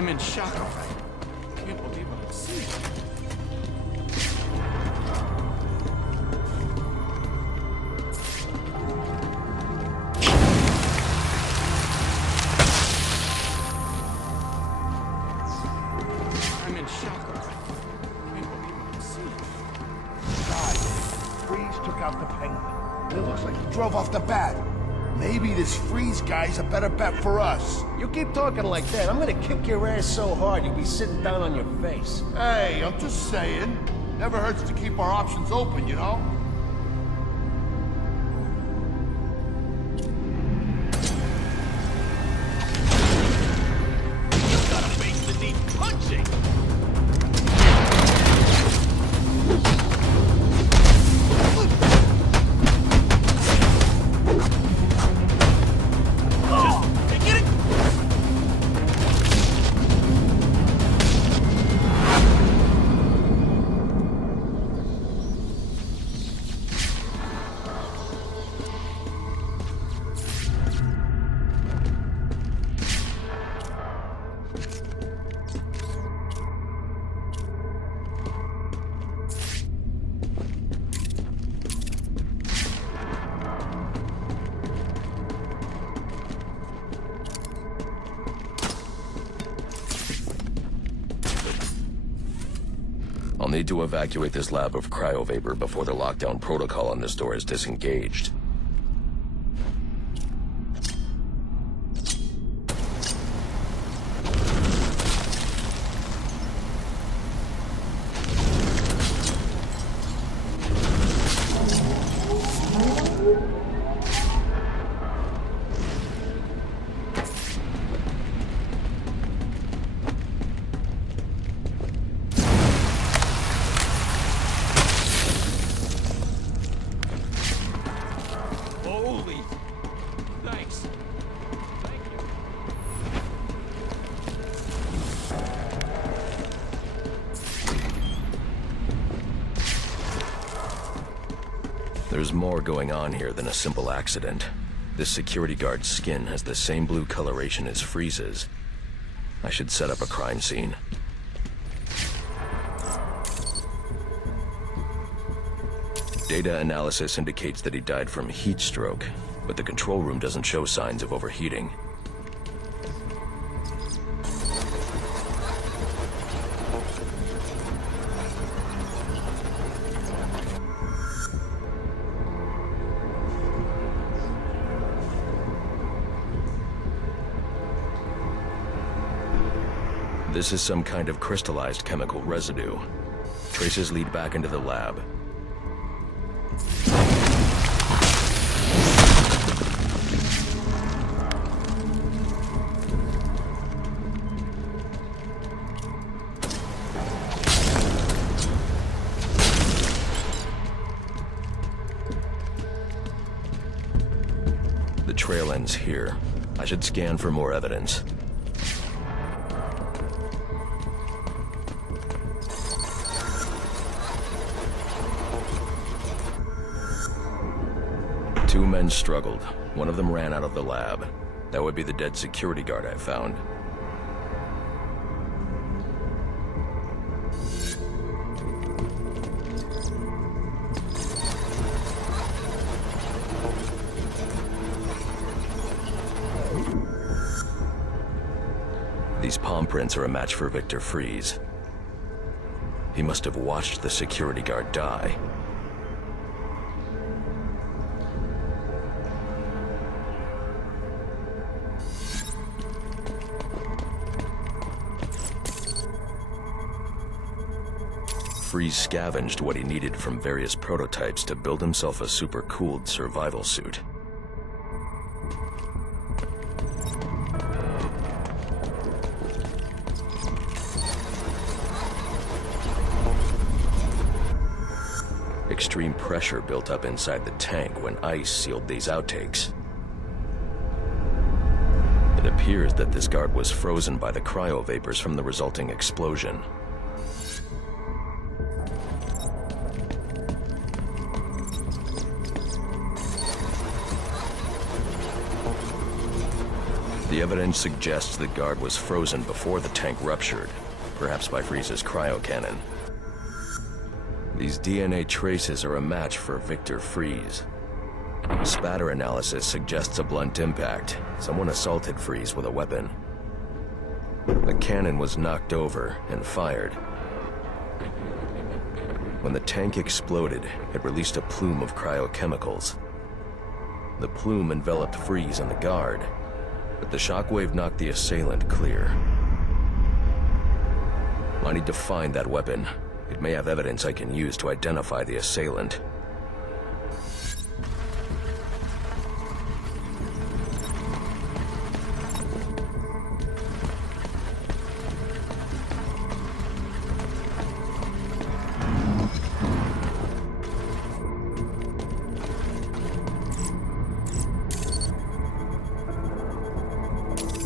I'm in shock. I can't believe what I'm seeing. I'm in shock. I can't believe what I'm seeing. Guys, Freeze took out the Penguin. It looks like he drove off the Bat. Maybe this Freeze guy's a better bet for us. You keep talking like that, I'm gonna kick your ass so hard you'll be sitting down on your face. Hey, I'm just saying. Never hurts to keep our options open, you know? You gotta face the deep punching! I'll need to evacuate this lab of cryovapor before the lockdown protocol on this door is disengaged. Holy. Thanks. Thank you. There's more going on here than a simple accident. This security guard's skin has the same blue coloration as Freeze's. I should set up a crime scene. Data analysis indicates that he died from heat stroke, but the control room doesn't show signs of overheating. This is some kind of crystallized chemical residue. Traces lead back into the lab. The trail ends here. I should scan for more evidence. Two men struggled. One of them ran out of the lab. That would be the dead security guard I found. These palm prints are a match for Mr.Freeze. He must have watched the security guard die. Freeze scavenged what he needed from various prototypes to build himself a super-cooled survival suit. Extreme pressure built up inside the tank when ice sealed these outtakes. It appears that this guard was frozen by the cryovapors from the resulting explosion. The evidence suggests the guard was frozen before the tank ruptured, perhaps by Freeze's cryo-cannon. These DNA traces are a match for Victor Freeze. Spatter analysis suggests a blunt impact. Someone assaulted Freeze with a weapon. The cannon was knocked over and fired. When the tank exploded, it released a plume of cryochemicals. The plume enveloped Freeze and the guard, but the shockwave knocked the assailant clear. I need to find that weapon. It may have evidence I can use to identify the assailant.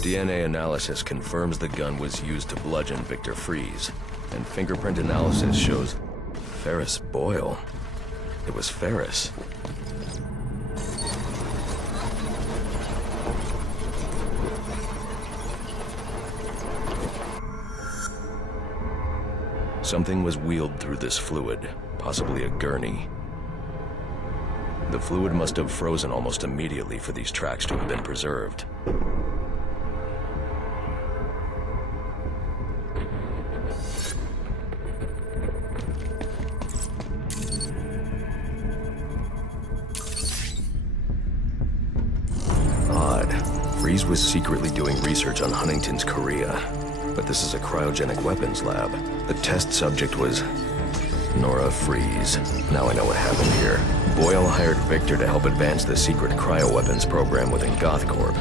DNA analysis confirms the gun was used to bludgeon Victor Freeze, and fingerprint analysis shows Ferris Boyle. It was Ferris. Something was wheeled through this fluid, possibly a gurney. The fluid must have frozen almost immediately for these tracks to have been preserved. Freeze was secretly doing research on Huntington's Korea, but this is a cryogenic weapons lab. The test subject was Nora Freeze. Now I know what happened here. Boyle hired Victor to help advance the secret cryoweapons program within GothCorp.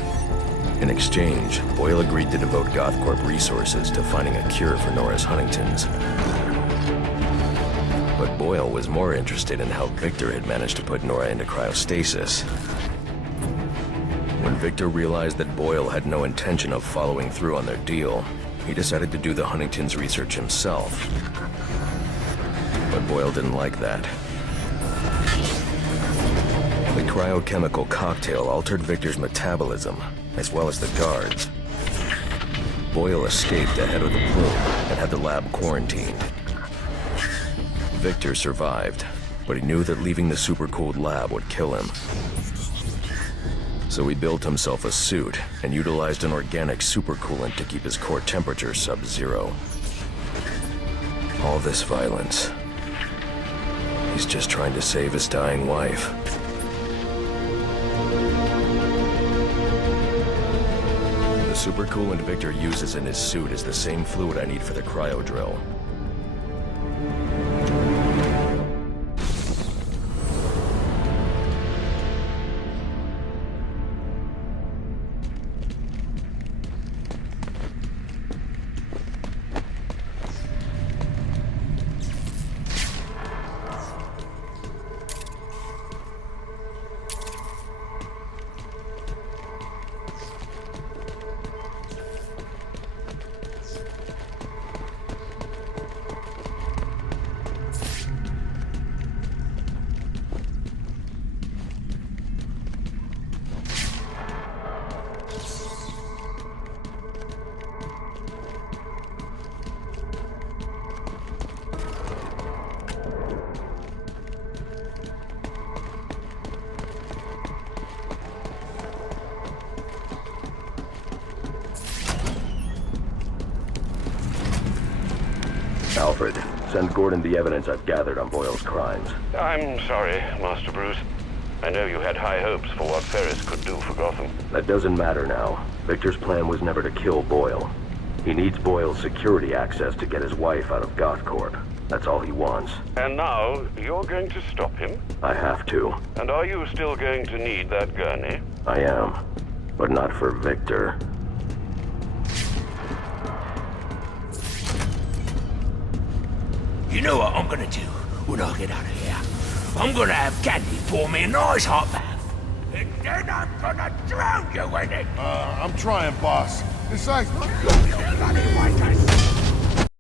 In exchange, Boyle agreed to devote GothCorp resources to finding a cure for Nora's Huntington's. But Boyle was more interested in how Victor had managed to put Nora into cryostasis. When Victor realized that Boyle had no intention of following through on their deal, he decided to do the Huntington's research himself. But Boyle didn't like that. The cryochemical cocktail altered Victor's metabolism, as well as the guards. Boyle escaped ahead of the plume and had the lab quarantined. Victor survived, but he knew that leaving the supercooled lab would kill him. So he built himself a suit and utilized an organic supercoolant to keep his core temperature sub-zero. All this violence. He's just trying to save his dying wife. The supercoolant Victor uses in his suit is the same fluid I need for the cryo drill. Alfred, send Gordon the evidence I've gathered on Boyle's crimes. I'm sorry, Master Bruce. I know you had high hopes for what Ferris could do for Gotham. That doesn't matter now. Victor's plan was never to kill Boyle. He needs Boyle's security access to get his wife out of GothCorp. That's all he wants. And now, you're going to stop him? I have to. And are you still going to need that gurney? I am. But not for Victor. You know what I'm gonna do when I get out of here? I'm gonna have Candy pour me a nice hot bath. And then I'm gonna drown you in it. I'm trying, boss. Besides, Bloody white